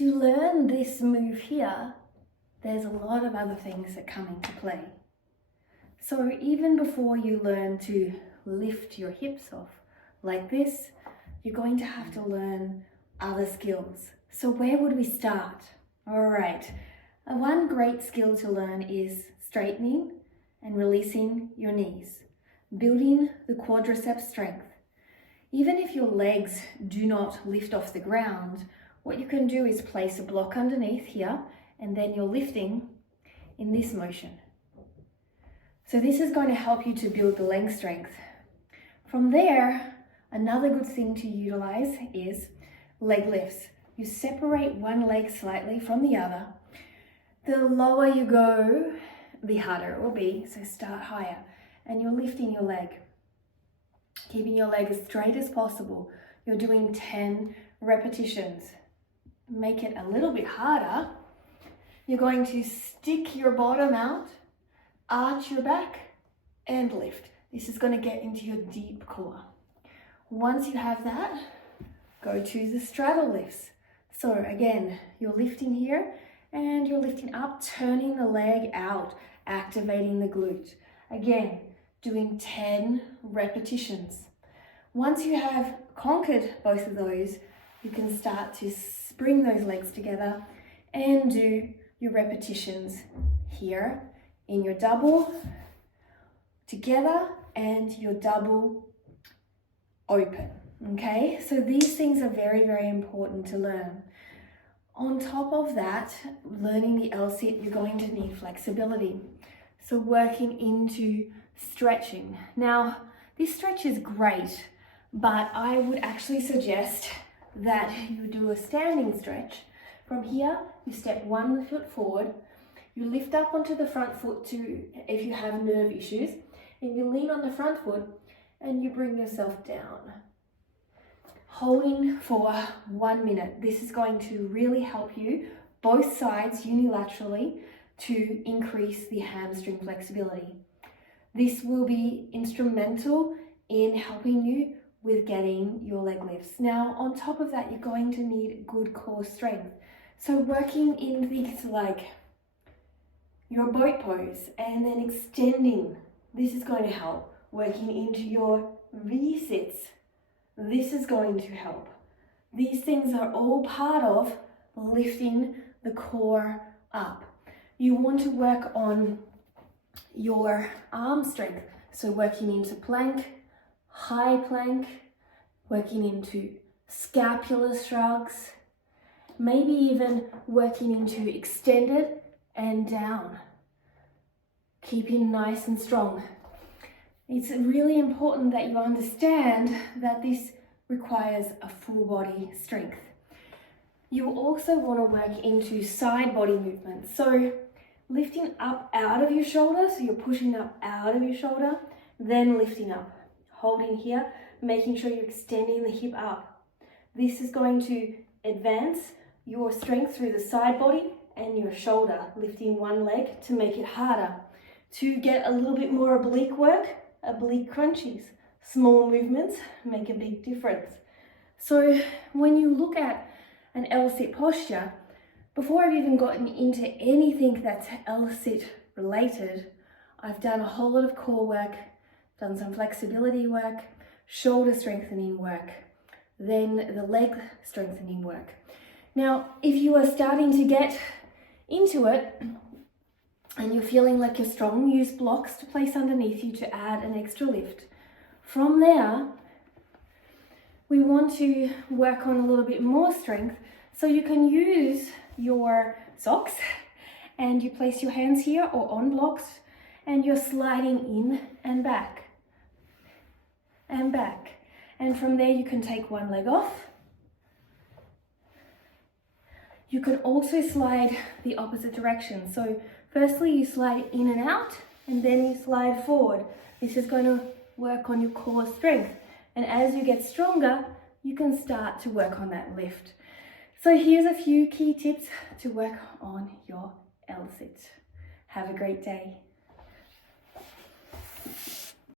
To learn this move here, there's a lot of other things that come into play. So even before you learn to lift your hips off like this, you're going to have to learn other skills. So where would we start? All right, one great skill to learn is straightening and releasing your knees, building the quadricep strength. Even if your legs do not lift off the ground, what you can do is place a block underneath here, and then you're lifting in this motion. So this is going to help you to build the leg strength. From there, another good thing to utilize is leg lifts. You separate one leg slightly from the other. The lower you go, the harder it will be, so start higher. And you're lifting your leg, keeping your leg as straight as possible. You're doing 10 repetitions. Make it a little bit harder. You're going to stick your bottom out, arch your back, and lift. This is going to get into your deep core. Once you have that, go to the straddle lifts. So again, you're lifting here and you're lifting up, turning the leg out, activating the glute. Again, doing 10 repetitions. Once you have conquered both of those, you can start to bring those legs together and do your repetitions here in your double together and your double open. Okay, so these things are very, very important to learn. On top of that, learning the LSIT, you're going to need flexibility. So working into stretching. Now, this stretch is great, but I would actually suggest that you do a standing stretch. From here, you step 1 foot forward, you lift up onto the front foot if you have nerve issues, and you lean on the front foot and you bring yourself down. Holding for 1 minute. This is going to really help you, both sides unilaterally, to increase the hamstring flexibility. This will be instrumental in helping you with getting your leg lifts. Now, on top of that, you're going to need good core strength. So working in things like your boat pose and then extending, this is going to help. Working into your V-sits, this is going to help. These things are all part of lifting the core up. You want to work on your arm strength. So working into plank, high plank, working into scapular shrugs, maybe even working into extended and down. Keeping nice and strong. It's really important that you understand that this requires a full body strength. You also want to work into side body movements. So lifting up out of your shoulder, so you're pushing up out of your shoulder, then lifting up. Holding here, making sure you're extending the hip up. This is going to advance your strength through the side body and your shoulder, lifting one leg to make it harder. To get a little bit more oblique work, oblique crunchies. Small movements make a big difference. So when you look at an LSIT posture, before I've even gotten into anything that's LSIT related, I've done a whole lot of core work, done some flexibility work, shoulder strengthening work, then the leg strengthening work. Now, if you are starting to get into it and you're feeling like you're strong, use blocks to place underneath you to add an extra lift. From there, we want to work on a little bit more strength, so you can use your socks and you place your hands here or on blocks and you're sliding in and back and back. And from there you can take one leg off. You can also slide the opposite direction. So firstly you slide in and out and then you slide forward. This is going to work on your core strength. And as you get stronger, you can start to work on that lift. So here's a few key tips to work on your LSIT. Have a great day.